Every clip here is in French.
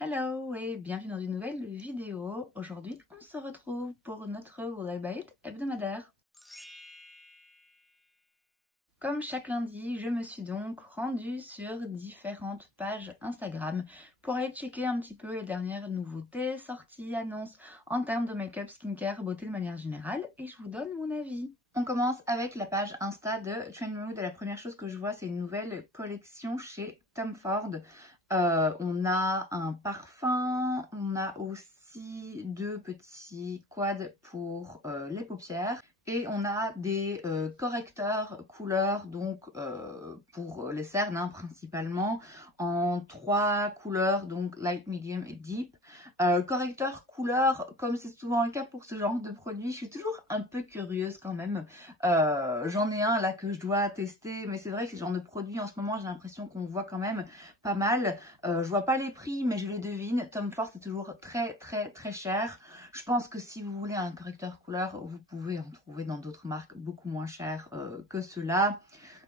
Hello et bienvenue dans une nouvelle vidéo. Aujourd'hui, on se retrouve pour notre Will I Buy It hebdomadaire. Comme chaque lundi, je me suis donc rendue sur différentes pages Instagram pour aller checker un petit peu les dernières nouveautés, sorties, annonces en termes de make-up, skincare, beauté de manière générale et je vous donne mon avis. On commence avec la page Insta de Trendmood et la première chose que je vois, c'est une nouvelle collection chez Tom Ford. On a un parfum, on a aussi deux petits quads pour les paupières et on a des correcteurs couleurs donc pour les cernes hein, principalement en trois couleurs donc light, medium et deep. Correcteur couleur, comme c'est souvent le cas pour ce genre de produit, je suis toujours un peu curieuse quand même. J'en ai un là que je dois tester, mais c'est vrai que ce genre de produit en ce moment, j'ai l'impression qu'on voit quand même pas mal. Je vois pas les prix, mais je les devine. Tom Ford, c'est toujours très cher. Je pense que si vous voulez un correcteur couleur, vous pouvez en trouver dans d'autres marques beaucoup moins chères que ceux-là.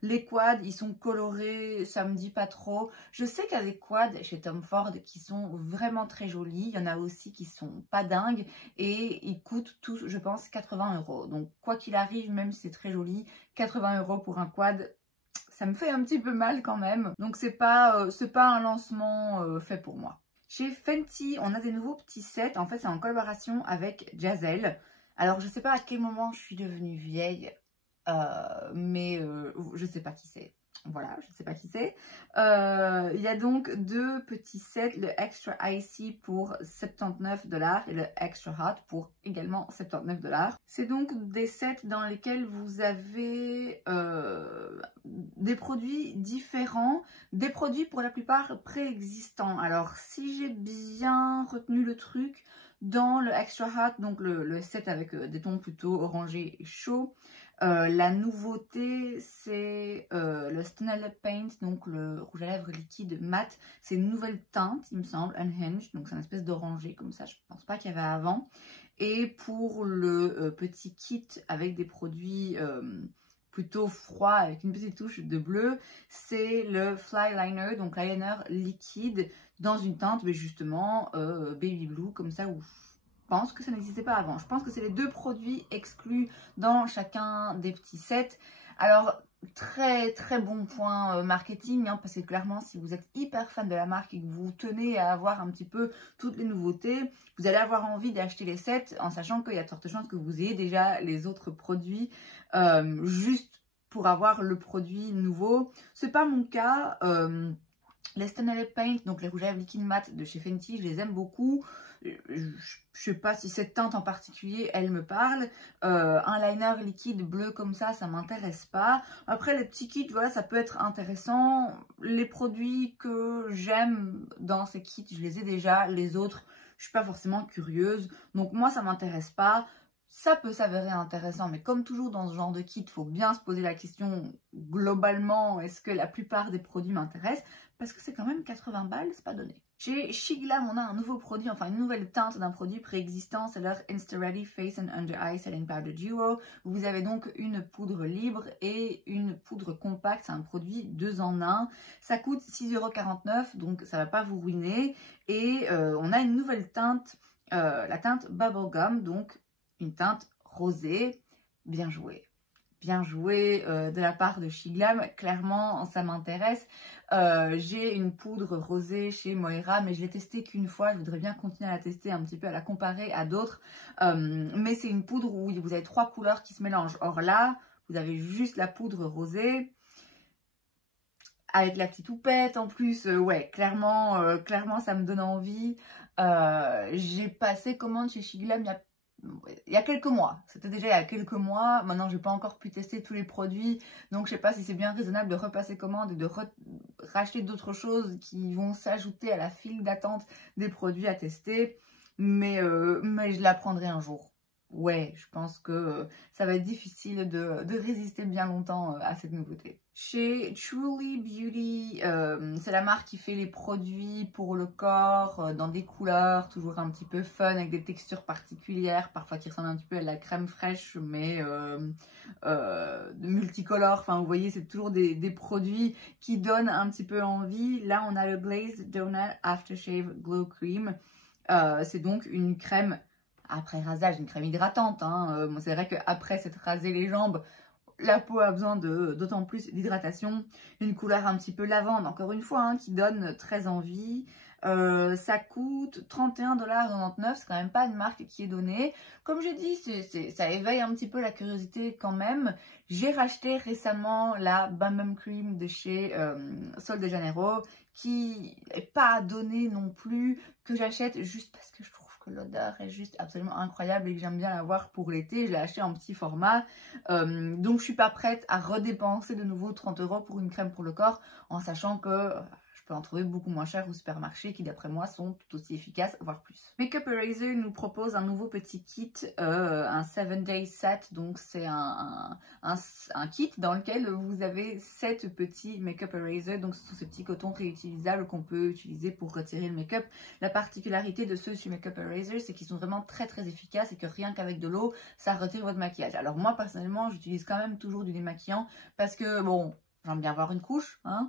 Les quads, ils sont colorés, ça me dit pas trop. Je sais qu'il y a des quads chez Tom Ford qui sont vraiment très jolis. Il y en a aussi qui sont pas dingues et ils coûtent tous, je pense, 80 €. Donc quoi qu'il arrive, même si c'est très joli, 80 € pour un quad, ça me fait un petit peu mal quand même. Donc c'est pas un lancement fait pour moi. Chez Fenty, on a des nouveaux petits sets. En fait, c'est en collaboration avec Jazzelle. Alors, je sais pas à quel moment je suis devenue vieille. Mais je sais pas qui c'est. Voilà, je ne sais pas qui c'est. Il y a donc deux petits sets, le Extra Icy pour 79 $ et le Extra Hot pour également 79 $. C'est donc des sets dans lesquels vous avez des produits différents, des produits pour la plupart préexistants. Alors, si j'ai bien retenu le truc, dans le Extra Hot, donc le set avec des tons plutôt orangés et chauds, la nouveauté, c'est le Stanley Paint, donc le rouge à lèvres liquide mat. C'est une nouvelle teinte, il me semble, Unhinged, donc c'est une espèce d'orangé comme ça, je ne pense pas qu'il y avait avant. Et pour le petit kit avec des produits plutôt froids, avec une petite touche de bleu, c'est le Fly Liner, donc liner liquide dans une teinte, mais justement baby blue, comme ça, où je pense que ça n'existait pas avant. Je pense que c'est les deux produits exclus dans chacun des petits sets. Alors, très bon point marketing, hein, parce que clairement, si vous êtes hyper fan de la marque et que vous tenez à avoir un petit peu toutes les nouveautés, vous allez avoir envie d'acheter les sets en sachant qu'il y a de fortes chances que vous ayez déjà les autres produits juste pour avoir le produit nouveau. C'est pas mon cas. Les Stanley Paint, donc les rouges à lèvres liquide mat de chez Fenty, je les aime beaucoup. Je sais pas si cette teinte en particulier, elle me parle. Un liner liquide bleu comme ça m'intéresse pas. Après, les petits kits, voilà, ça peut être intéressant. Les produits que j'aime dans ces kits, je les ai déjà. Les autres, je suis pas forcément curieuse. Donc moi, ça m'intéresse pas. Ça peut s'avérer intéressant, mais comme toujours dans ce genre de kit, il faut bien se poser la question globalement, est-ce que la plupart des produits m'intéressent? Parce que c'est quand même 80 balles, c'est pas donné. Chez Shiglam, on a un nouveau produit, enfin une nouvelle teinte d'un produit préexistant, c'est leur Insta-Ready Face and Under Eye Setting Powder Duo. Vous avez donc une poudre libre et une poudre compacte, c'est un produit 2 en 1. Ça coûte 6,49 €, donc ça va pas vous ruiner. Et on a une nouvelle teinte, la teinte Bubblegum, donc une teinte rosée. Bien joué. Bien joué de la part de Shiglam, clairement ça m'intéresse. J'ai une poudre rosée chez Moira, mais je l'ai testée qu'une fois, je voudrais bien continuer à la tester un petit peu, à la comparer à d'autres. Mais c'est une poudre où vous avez 3 couleurs qui se mélangent. Or là, vous avez juste la poudre rosée, avec la petite houppette en plus, ouais, clairement ça me donne envie. J'ai passé commande chez Shiglam il y a quelques mois, c'était déjà il y a quelques mois. Maintenant j'ai pas encore pu tester tous les produits, donc je sais pas si c'est bien raisonnable de repasser commande et de racheter d'autres choses qui vont s'ajouter à la file d'attente des produits à tester, mais je la prendrai un jour. ouais, je pense que ça va être difficile de résister bien longtemps à cette nouveauté. Chez Truly Beauty, c'est la marque qui fait les produits pour le corps dans des couleurs toujours un petit peu fun, avec des textures particulières, parfois qui ressemblent un petit peu à la crème fraîche, mais multicolore. Enfin, vous voyez, c'est toujours des produits qui donnent un petit peu envie. Là, on a le Glazed Donut Aftershave Glow Cream. C'est donc une crème après rasage, une crème hydratante. Hein. C'est vrai qu'après s'être rasé les jambes, la peau a besoin d'autant plus d'hydratation. Une couleur un petit peu lavande, encore une fois, hein, qui donne très envie. Ça coûte 31,99 $. C'est quand même pas une marque qui est donnée. Comme j'ai dit, ça éveille un petit peu la curiosité quand même. J'ai racheté récemment la Bam Bam Cream de chez Sol de Janeiro, qui n'est pas donnée non plus, que j'achète juste parce que je trouve que l'odeur est juste absolument incroyable et que j'aime bien l'avoir pour l'été. Je l'ai acheté en petit format, donc je suis pas prête à redépenser de nouveau 30 € pour une crème pour le corps, en sachant que je peux en trouver beaucoup moins cher au supermarché qui d'après moi sont tout aussi efficaces, voire plus. Makeup Eraser nous propose un nouveau petit kit, un 7-day set, donc c'est un kit dans lequel vous avez 7 petits Makeup Eraser, donc ce sont ces petits cotons réutilisables qu'on peut utiliser pour retirer le make-up. La particularité de ceux sur Makeup Eraser, c'est qu'ils sont vraiment très efficaces et que rien qu'avec de l'eau, ça retire votre maquillage. Alors moi personnellement, j'utilise quand même toujours du démaquillant parce que bon, j'aime bien avoir une couche, hein,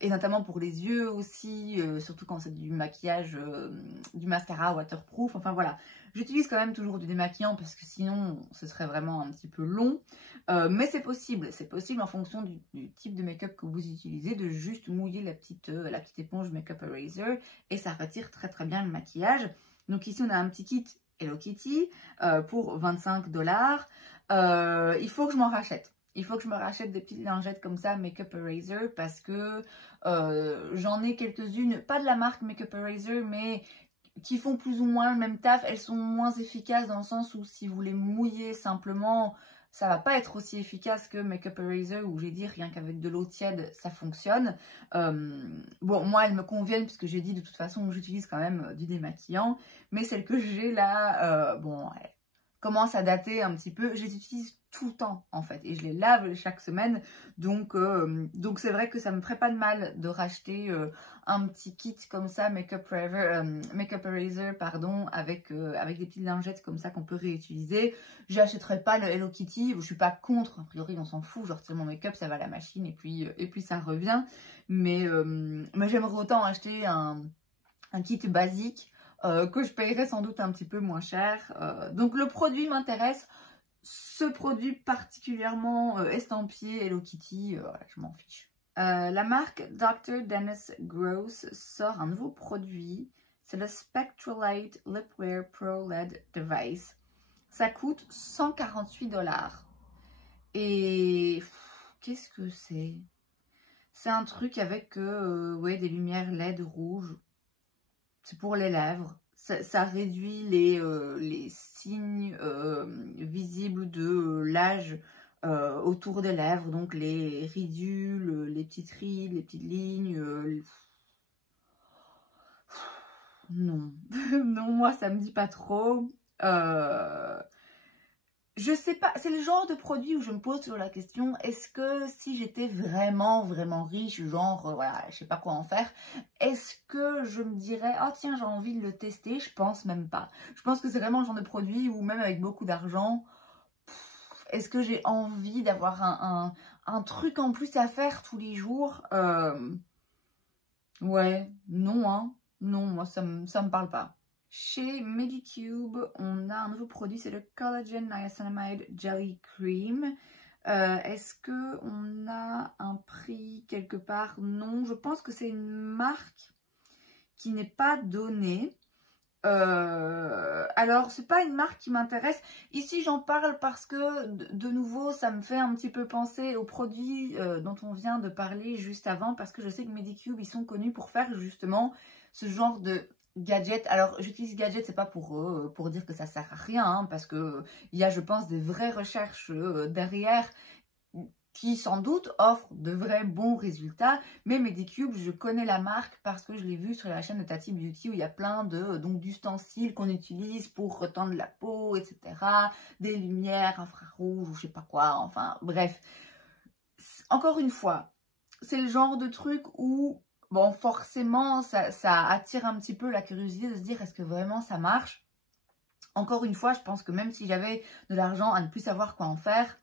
et notamment pour les yeux aussi, surtout quand c'est du maquillage, du mascara waterproof, enfin voilà. J'utilise quand même toujours du démaquillant parce que sinon ce serait vraiment un petit peu long, mais c'est possible en fonction du type de make-up que vous utilisez, de juste mouiller la petite éponge Makeup Eraser et ça retire très bien le maquillage. Donc ici on a un petit kit Hello Kitty pour 25 $. Il faut que je m'en rachète. Il faut que je me rachète des petites lingettes comme ça, Makeup Eraser, parce que j'en ai quelques-unes, pas de la marque Makeup Eraser, mais qui font plus ou moins le même taf. Elles sont moins efficaces dans le sens où si vous les mouillez simplement, ça va pas être aussi efficace que Makeup Eraser, où j'ai dit rien qu'avec de l'eau tiède, ça fonctionne. Bon, moi, elles me conviennent puisque j'ai dit de toute façon que j'utilise quand même du démaquillant, mais celles que j'ai là, bon, elles commencent à dater un petit peu. Je les utilise tout le temps en fait et je les lave chaque semaine, donc c'est vrai que ça me ferait pas de mal de racheter un petit kit comme ça Makeup Eraser pardon, avec des petites lingettes comme ça qu'on peut réutiliser. J'achèterai pas le Hello Kitty, je suis pas contre, a priori on s'en fout, je retire mon make-up, ça va à la machine et puis ça revient, mais j'aimerais autant acheter un kit basique que je payerais sans doute un petit peu moins cher. Donc le produit m'intéresse. Ce produit particulièrement estampillé Hello Kitty, je m'en fiche. La marque Dr. Dennis Gross sort un nouveau produit. C'est le Spectralite Lipwear Pro LED Device. Ça coûte 148 $. Et qu'est-ce que c'est? C'est un truc avec ouais, des lumières LED rouges. C'est pour les lèvres. Ça réduit les signes visibles de l'âge autour des lèvres, donc les ridules, les petites rides, les petites lignes. Non, non, moi ça me dit pas trop. Je sais pas, c'est le genre de produit où je me pose toujours la question, est-ce que si j'étais vraiment riche, genre, voilà, je sais pas quoi en faire, est-ce que je me dirais, oh tiens, j'ai envie de le tester? Je pense même pas. Je pense que c'est vraiment le genre de produit où même avec beaucoup d'argent, est-ce que j'ai envie d'avoir un truc en plus à faire tous les jours? Ouais, non, hein, non, moi ça me parle pas. Chez Medicube, on a un nouveau produit, c'est le Collagen Niacinamide Jelly Cream. Est-ce qu'on a un prix quelque part? Non, je pense que c'est une marque qui n'est pas donnée. Alors, c'est pas une marque qui m'intéresse. Ici, j'en parle parce que, de nouveau, ça me fait un petit peu penser aux produits dont on vient de parler juste avant, parce que je sais que Medicube, ils sont connus pour faire justement ce genre de gadget. Alors j'utilise gadget, c'est pas pour dire que ça sert à rien, hein, parce que il y a, je pense, des vraies recherches derrière. qui sans doute offre de vrais bons résultats. Mais Medicube, je connais la marque parce que je l'ai vu sur la chaîne de Tati Beauty où il y a plein de d'ustensiles qu'on utilise pour retendre la peau, etc. Des lumières infrarouges ou je sais pas quoi, enfin bref. Encore une fois, c'est le genre de truc où, bon, forcément, ça attire un petit peu la curiosité de se dire est-ce que vraiment ça marche. Encore une fois, je pense que même si j'avais de l'argent à ne plus savoir quoi en faire,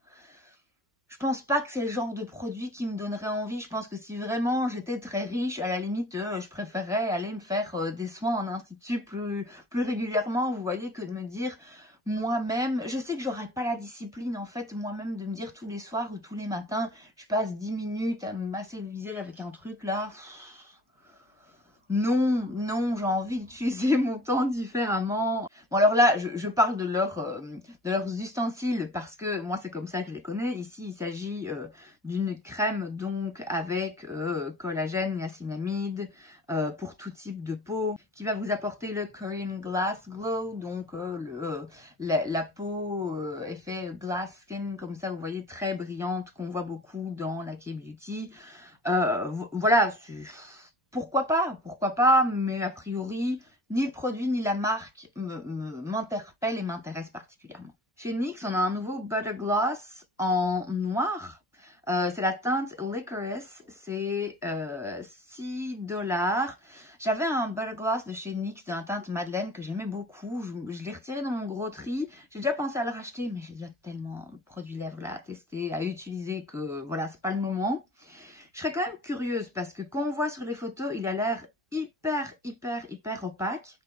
je pense pas que c'est le genre de produit qui me donnerait envie. Je pense que si vraiment j'étais très riche, à la limite, je préférerais aller me faire des soins en institut plus régulièrement, vous voyez, que de me dire moi-même. Je sais que j'aurais pas la discipline, en fait, moi-même, de me dire tous les soirs ou tous les matins, je passe 10 minutes à me masser le visage avec un truc là. Non, non, j'ai envie d'utiliser mon temps différemment. Bon alors là, je parle de leurs ustensiles parce que moi c'est comme ça que je les connais. Ici, il s'agit d'une crème donc avec collagène, niacinamide pour tout type de peau qui va vous apporter le Korean Glass Glow, donc la peau effet glass skin comme ça, vous voyez, très brillante qu'on voit beaucoup dans la K-Beauty. Voilà, pourquoi pas, mais a priori, ni le produit ni la marque m'interpellent et m'intéressent particulièrement. Chez NYX, on a un nouveau Butter Gloss en noir. C'est la teinte Licorice, c'est 6$. J'avais un Butter Gloss de chez NYX de la teinte Madeleine que j'aimais beaucoup. Je l'ai retiré dans mon gros tri. J'ai déjà pensé à le racheter, mais j'ai déjà tellement de produits lèvres là à tester, à utiliser que voilà, c'est pas le moment. Je serais quand même curieuse parce que quand on voit sur les photos, il a l'air hyper opaque.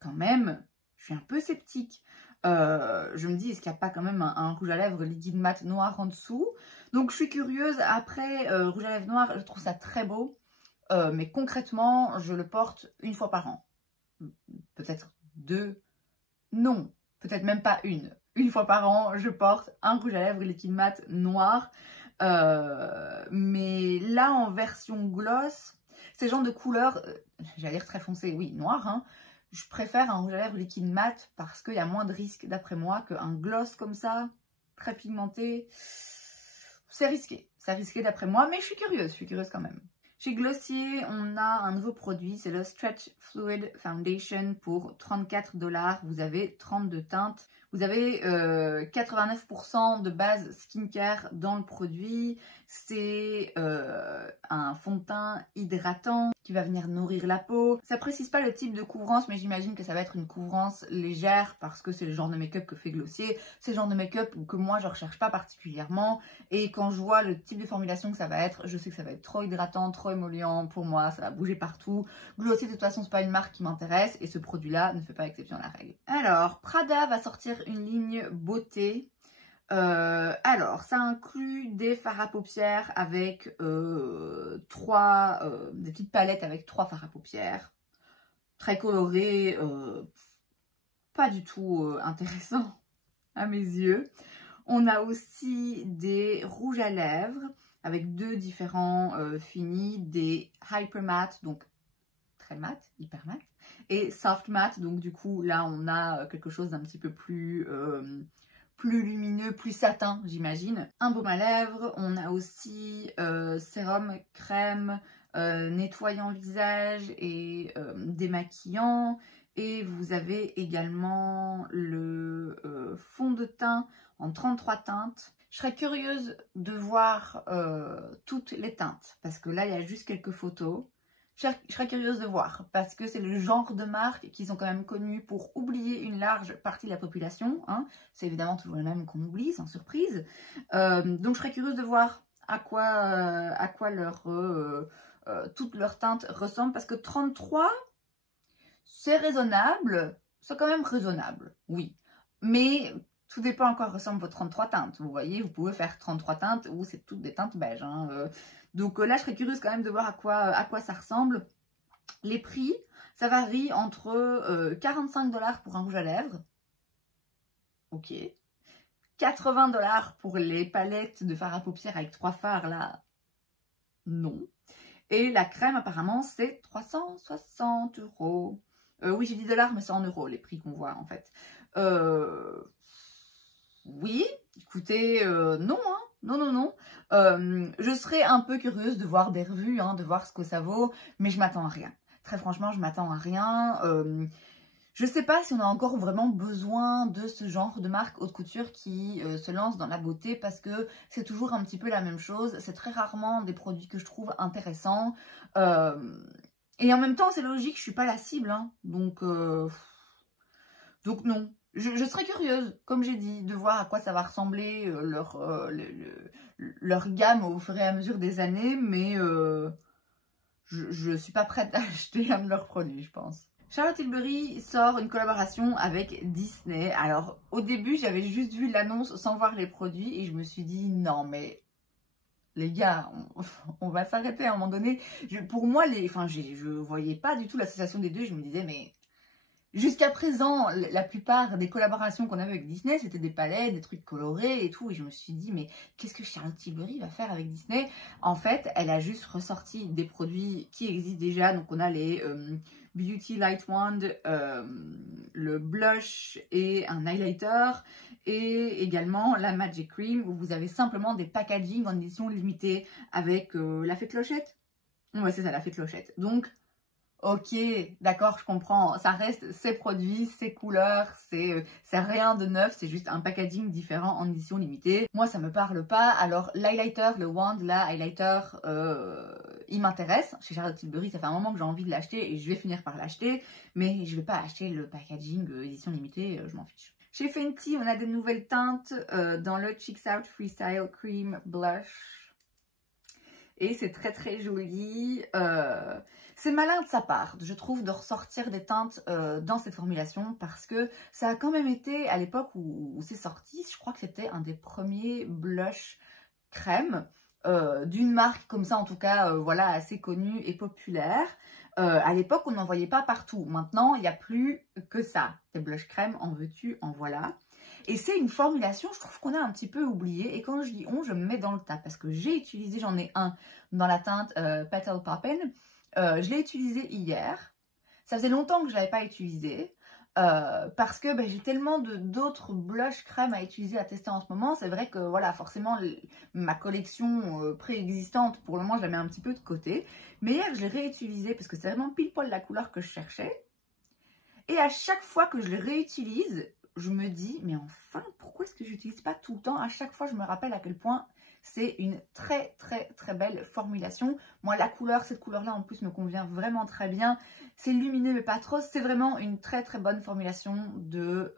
Quand même, je suis un peu sceptique. Je me dis, est-ce qu'il n'y a pas quand même un rouge à lèvres liquide mat noir en dessous? Donc je suis curieuse. Après, rouge à lèvres noir, je trouve ça très beau. Mais concrètement, je le porte une fois par an. Peut-être 2. Non, peut-être même pas une. Une fois par an, je porte un rouge à lèvres liquide mat noir. Mais là en version gloss, ces genres de couleurs, j'allais dire très foncé, oui, noir, hein, je préfère un rouge à lèvres liquide mat parce qu'il y a moins de risques d'après moi qu'un gloss comme ça, très pigmenté. C'est risqué d'après moi, mais je suis curieuse quand même. Chez Glossier, on a un nouveau produit, c'est le Stretch Fluid Foundation pour 34$. Vous avez 32 teintes. Vous avez 89% de base skincare dans le produit. C'est un fond de teint hydratant qui va venir nourrir la peau. Ça précise pas le type de couvrance, mais j'imagine que ça va être une couvrance légère parce que c'est le genre de make-up que fait Glossier. C'est le genre de make-up que moi je recherche pas particulièrement. Et quand je vois le type de formulation que ça va être, je sais que ça va être trop hydratant, trop émollient. Pour moi, ça va bouger partout. Glossier, de toute façon, c'est pas une marque qui m'intéresse et ce produit-là ne fait pas exception à la règle. Alors, Prada va sortir une ligne beauté. Alors, ça inclut des fards à paupières avec des petites palettes avec 3 fards à paupières. Très colorées, pas du tout intéressant à mes yeux. On a aussi des rouges à lèvres avec 2 différents finis, des hyper matte, donc très mat, hyper mat, et soft matte, donc du coup là on a quelque chose d'un petit peu plus lumineux, plus satin j'imagine. Un baume à lèvres, on a aussi sérum, crème, nettoyant visage et démaquillant. Et vous avez également le fond de teint en 33 teintes. Je serais curieuse de voir toutes les teintes parce que là il y a juste quelques photos. Je serais curieuse de voir parce que c'est le genre de marque qu'ils ont quand même connu pour oublier une large partie de la population. Hein. C'est évidemment toujours le même qu'on oublie, sans surprise. Donc je serais curieuse de voir à quoi toutes leurs teintes ressemblent parce que 33, c'est raisonnable. C'est quand même raisonnable, oui. Mais tout dépend à quoi ressemblent vos 33 teintes. Vous voyez, vous pouvez faire 33 teintes ou c'est toutes des teintes beiges. Hein. Donc là, je serais curieuse quand même de voir à quoi ça ressemble. Les prix, ça varie entre 45$ pour un rouge à lèvres. Ok. 80$ pour les palettes de fard à paupières avec 3 fards, là. Non. Et la crème, apparemment, c'est 360€. Oui, j'ai dit $, mais c'est en euros, les prix qu'on voit, en fait. oui, écoutez, non, hein. Non, non, non. Je serais un peu curieuse de voir des revues, hein, de voir ce que ça vaut, mais je m'attends à rien. Très franchement, je m'attends à rien. Je ne sais pas si on a encore vraiment besoin de ce genre de marque haute couture qui se lance dans la beauté parce que c'est toujours un petit peu la même chose. C'est très rarement des produits que je trouve intéressants. Et en même temps, c'est logique, je ne suis pas la cible. Hein, donc non. Je serais curieuse, comme j'ai dit, de voir à quoi ça va ressembler leur gamme au fur et à mesure des années. Mais je ne suis pas prête à acheter un de leurs produits, je pense. Charlotte Tilbury sort une collaboration avec Disney. Alors, au début, j'avais juste vu l'annonce sans voir les produits et je me suis dit, non, mais les gars, on va s'arrêter à un moment donné. Pour moi, je voyais pas du tout l'association des deux. Je me disais, mais jusqu'à présent, la plupart des collaborations qu'on avait avec Disney, c'était des palettes, des trucs colorés et tout. Et je me suis dit, mais qu'est-ce que Charlotte Tilbury va faire avec Disney? En fait, elle a juste ressorti des produits qui existent déjà. Donc, on a les Beauty Light Wand, le blush et un highlighter. Et également la Magic Cream, où vous avez simplement des packaging en édition limitée avec la fée clochette. Ouais, c'est ça, la fée clochette. Donc, ok, d'accord, je comprends. Ça reste ses produits, ses couleurs, c'est rien de neuf, c'est juste un packaging différent en édition limitée. Moi, ça me parle pas. Alors, l'highlighter, le wand, là, highlighter, il m'intéresse. Chez Charlotte Tilbury, ça fait un moment que j'ai envie de l'acheter et je vais finir par l'acheter. Mais je vais pas acheter le packaging édition limitée, je m'en fiche. Chez Fenty, on a des nouvelles teintes dans le Cheeks Out Freestyle Cream Blush. Et c'est très très joli. C'est malin de sa part, je trouve, de ressortir des teintes dans cette formulation parce que ça a quand même été, à l'époque où c'est sorti, je crois que c'était un des premiers blush crème d'une marque comme ça, en tout cas, voilà, assez connue et populaire. À l'époque, on n'en voyait pas partout. Maintenant, il n'y a plus que ça. Des blush crème, en veux-tu, en voilà. Et c'est une formulation, je trouve qu'on a un petit peu oublié. Et quand je dis on, je me mets dans le tas parce que j'ai utilisé, j'en ai un dans la teinte Petal Poppin'. Je l'ai utilisé hier. Ça faisait longtemps que je ne l'avais pas utilisé. Parce que j'ai tellement d'autres blush crème à utiliser, à tester en ce moment. C'est vrai que voilà, forcément, ma collection préexistante, pour le moment, je la mets un petit peu de côté. Mais hier, je l'ai réutilisé parce que c'est vraiment pile poil la couleur que je cherchais. Et à chaque fois que je le réutilise, je me dis, mais enfin, pourquoi est-ce que je n'utilise pas tout le temps? À chaque fois, je me rappelle à quel point c'est une très très très belle formulation. Moi, la couleur, cette couleur-là, en plus, me convient vraiment très bien. C'est lumineux mais pas trop. C'est vraiment une très très bonne formulation de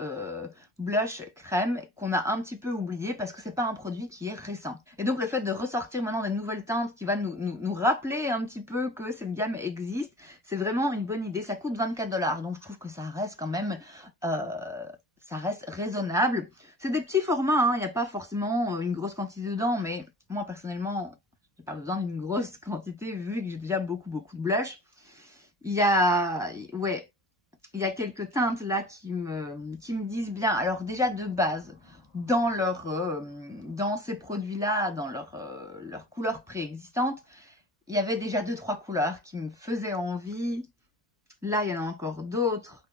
blush crème qu'on a un petit peu oublié parce que c'est pas un produit qui est récent. Et donc, le fait de ressortir maintenant des nouvelles teintes qui va nous rappeler un petit peu que cette gamme existe, c'est vraiment une bonne idée. Ça coûte 24 $. Donc, je trouve que ça reste quand même... ça reste raisonnable. C'est des petits formats, hein. Il n'y a pas forcément une grosse quantité dedans, mais moi personnellement, j'ai pas besoin d'une grosse quantité vu que j'ai déjà beaucoup de blush. Il y a quelques teintes là qui me disent bien. Alors déjà de base, dans ces produits-là, dans leur couleur préexistante, il y avait déjà 2-3 couleurs qui me faisaient envie. Là, il y en a encore d'autres.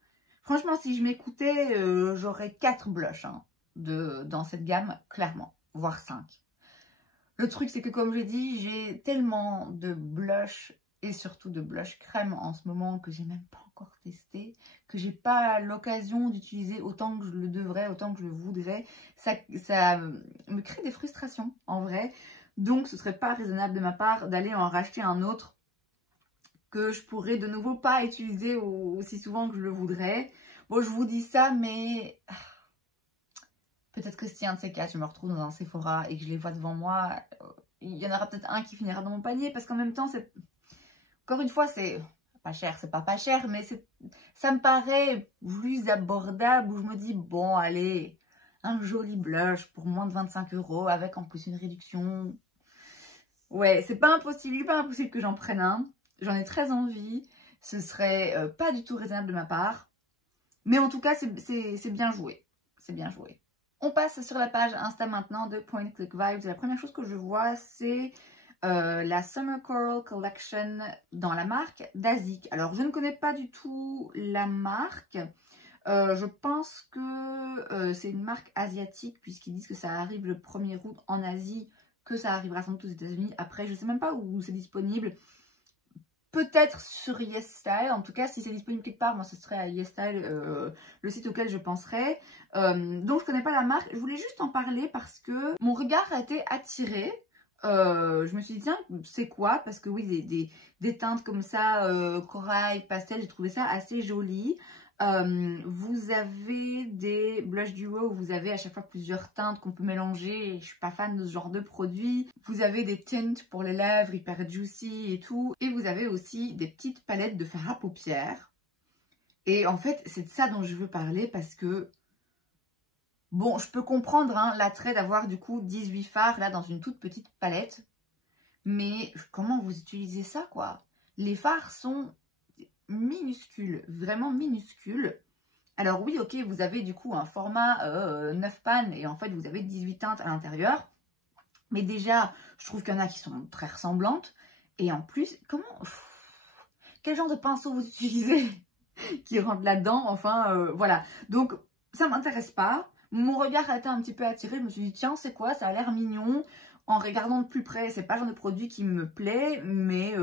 Franchement, si je m'écoutais, j'aurais 4 blushs hein, dans cette gamme, clairement, voire 5. Le truc, c'est que comme j'ai dit, j'ai tellement de blushs et surtout de blush crème en ce moment que j'ai même pas encore testé, que j'ai pas l'occasion d'utiliser autant que je le devrais, autant que je le voudrais. Ça me crée des frustrations, en vrai. Donc, ce serait pas raisonnable de ma part d'aller en racheter un autre que je pourrais de nouveau pas utiliser aussi souvent que je le voudrais. Bon, je vous dis ça, mais peut-être que si un de ces quatre, je me retrouve dans un Sephora et que je les vois devant moi, il y en aura peut-être un qui finira dans mon panier parce qu'en même temps, c'est... Encore une fois, c'est pas cher, c'est pas cher, mais ça me paraît plus abordable où je me dis, bon, allez, un joli blush pour moins de 25 € avec en plus une réduction. Ouais, c'est pas impossible que j'en prenne un. J'en ai très envie. Ce serait pas du tout raisonnable de ma part. Mais en tout cas, c'est bien joué. C'est bien joué. On passe sur la page Insta maintenant de Point Click Vibes. La première chose que je vois, c'est la Summer Coral Collection dans la marque Dazik. Alors, je ne connais pas du tout la marque. Je pense que c'est une marque asiatique puisqu'ils disent que ça arrive le 1er août en Asie, que ça arrivera sans doute aux États-Unis. Après, je sais même pas où c'est disponible. Peut-être sur YesStyle. En tout cas, si c'est disponible quelque part, moi, ce serait à YesStyle, le site auquel je penserais. Donc, je connais pas la marque. Je voulais juste en parler parce que mon regard a été attiré. Je me suis dit, tiens, c'est quoi? Parce que oui, des teintes comme ça, corail, pastel, j'ai trouvé ça assez joli. Vous avez des blush duo où vous avez à chaque fois plusieurs teintes qu'on peut mélanger. Je suis pas fan de ce genre de produit. Vous avez des tints pour les lèvres hyper juicy et tout. Et vous avez aussi des petites palettes de fard à paupières. Et en fait, c'est de ça dont je veux parler parce que bon, je peux comprendre hein, l'attrait d'avoir du coup 18 fards là dans une toute petite palette. Mais comment vous utilisez ça quoi? Les fards sont minuscules, vraiment minuscules. Alors oui, ok, vous avez du coup un format 9 pannes et en fait vous avez 18 teintes à l'intérieur. Mais déjà, je trouve qu'il y en a qui sont très ressemblantes. Et en plus, quel genre de pinceau vous utilisez qui rentre là-dedans? Enfin, voilà. Donc, ça m'intéresse pas. Mon regard a été un petit peu attiré. Je me suis dit, tiens, c'est quoi? Ça a l'air mignon. En regardant de plus près, c'est pas le genre de produit qui me plaît. Mais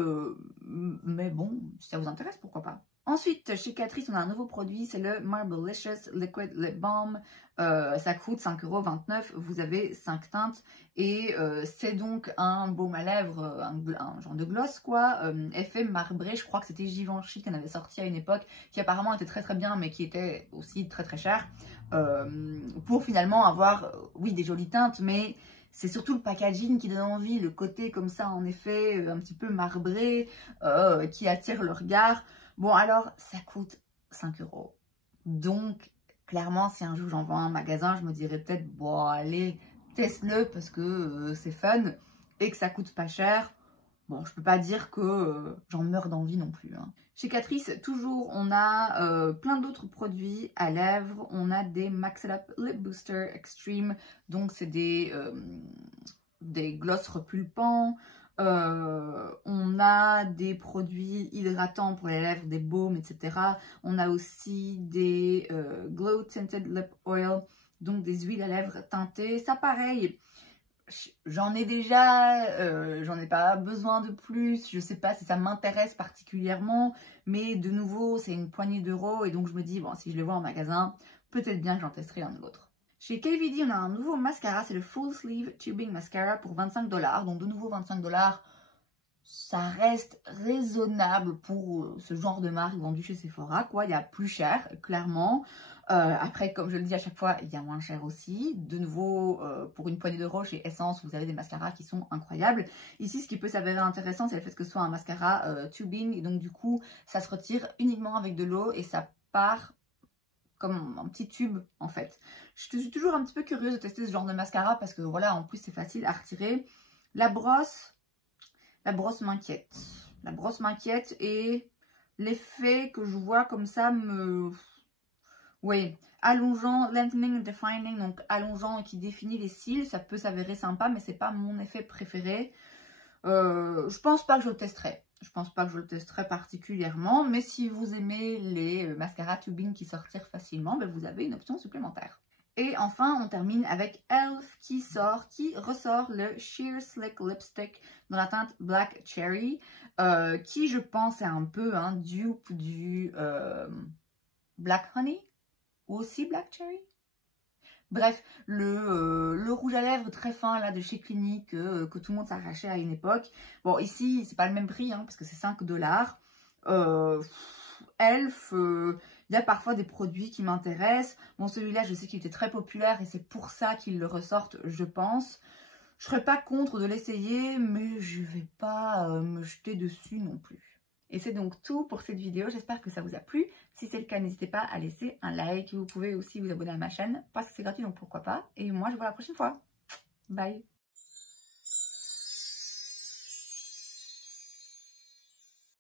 bon, si ça vous intéresse, pourquoi pas. Ensuite, chez Catrice, on a un nouveau produit. C'est le Marblelicious Liquid Lip Balm. Ça coûte 5,29 €. Vous avez 5 teintes. Et c'est donc un baume à lèvres, un genre de gloss quoi. Effet marbré. Je crois que c'était Givenchy qui en avait sorti à une époque. Qui apparemment était très très bien. Mais qui était aussi très très cher. Pour finalement avoir, oui, des jolies teintes. Mais c'est surtout le packaging qui donne envie. Le côté comme ça, en effet, un petit peu marbré. Qui attire le regard. Bon, alors, ça coûte 5 €. Donc, clairement, si un jour j'en vends un magasin, je me dirais peut-être, bon, allez, teste-le parce que c'est fun et que ça coûte pas cher. Bon, je peux pas dire que j'en meurs d'envie non plus. Hein. Chez Catrice, toujours, on a plein d'autres produits à lèvres. On a des Max It Up Lip Booster Extreme. Donc, c'est des gloss repulpants. On a des produits hydratants pour les lèvres, des baumes, etc. On a aussi des Glow Tinted Lip Oil, donc des huiles à lèvres teintées. Ça pareil, j'en ai déjà, j'en ai pas besoin de plus. Je sais pas si ça m'intéresse particulièrement, mais de nouveau, c'est une poignée d'euros et donc je me dis, bon, si je les vois en magasin, peut-être bien que j'en testerai un ou l'autre. Chez KVD, on a un nouveau mascara, c'est le Full Sleeve Tubing Mascara pour 25 $. Donc de nouveau 25 $, ça reste raisonnable pour ce genre de marque vendue chez Sephora, quoi. Il y a plus cher, clairement. Après, comme je le dis à chaque fois, il y a moins cher aussi. De nouveau, pour une poignée d'euros chez Essence, vous avez des mascaras qui sont incroyables. Ici, ce qui peut s'avérer intéressant, c'est le fait que ce soit un mascara tubing. Et donc du coup, ça se retire uniquement avec de l'eau et ça part comme un petit tube en fait. Je suis toujours un petit peu curieuse de tester ce genre de mascara parce que voilà, en plus c'est facile à retirer. La brosse m'inquiète. La brosse m'inquiète et l'effet que je vois comme ça me... Oui, allongeant, lengthening and defining, donc allongeant et qui définit les cils, ça peut s'avérer sympa mais c'est pas mon effet préféré. Je pense pas que je le testerai. Je pense pas que je le testerai particulièrement, mais si vous aimez les mascaras tubing qui sortent facilement, ben vous avez une option supplémentaire. Et enfin, on termine avec e.l.f. qui ressort le Sheer Slick Lipstick dans la teinte Black Cherry, qui je pense est un peu un dupe du Black Honey, ou aussi Black Cherry. Bref, le rouge à lèvres très fin là de chez Clinique que tout le monde s'arrachait à une époque. Bon, ici, c'est pas le même prix hein, parce que c'est 5 $. e.l.f., il y a parfois des produits qui m'intéressent. Bon, celui-là, je sais qu'il était très populaire et c'est pour ça qu'ils le ressortent, je pense. Je serais pas contre de l'essayer, mais je vais pas me jeter dessus non plus. Et c'est donc tout pour cette vidéo, j'espère que ça vous a plu. Si c'est le cas, n'hésitez pas à laisser un like. Vous pouvez aussi vous abonner à ma chaîne parce que c'est gratuit, donc pourquoi pas. Et moi, je vous vois la prochaine fois. Bye!